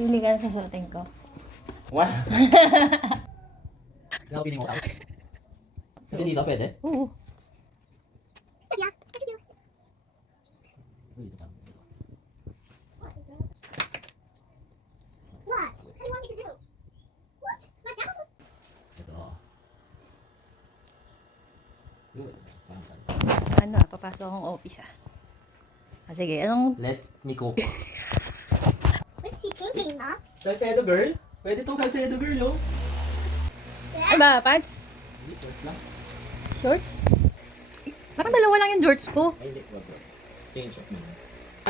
Pili ka na susuotin ko. Wow! Ano pili mo ako? Kasi dito pwede? Oo. What? What do you want me to do? What? Let down? Ito. Ano, papasok akong office sige, anong... Let me cook. What's he painting, Mom? Salcedo girl? Pwede tong Salcedo girl, oh. Ano ba, pants? Hindi, shorts lang. Shorts? Parang dalawa lang yung shorts ko. Ay, hindi. Wag, wag. Change of meaning.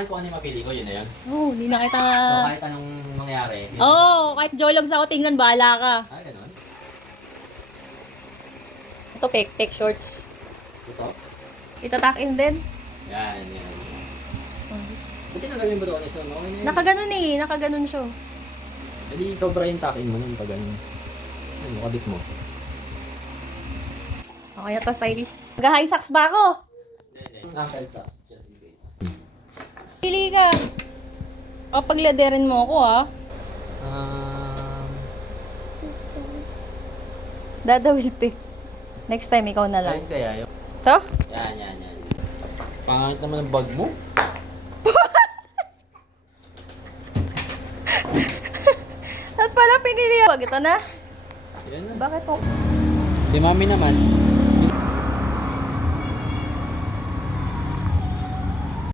Kung ano yung mapili ko, yun na yan. Oo, hindi na kita... So, kahit anong mangyari. Kahit jologs ako, tingnan, bahala ka. Ganun. Ito, pek shorts. Ito. Itatak in din. Yan. Buti na gawin mo doon isa, no? Nakaganon siya. Hindi sobra yung takin mo nun pag ano. Ano, kabit mo. Okay na to, stylist. Mag-high socks ba ako? Ankle socks, just in case. Pili ka. Kapag laderin mo ako, Dada will pick. Next time, ikaw na lang. Ayun kaya yun. To? Yan. Pangangit naman ang bag mo. At pala pinili. Wag, ito na. Yan na. Bakit po? Si mami naman.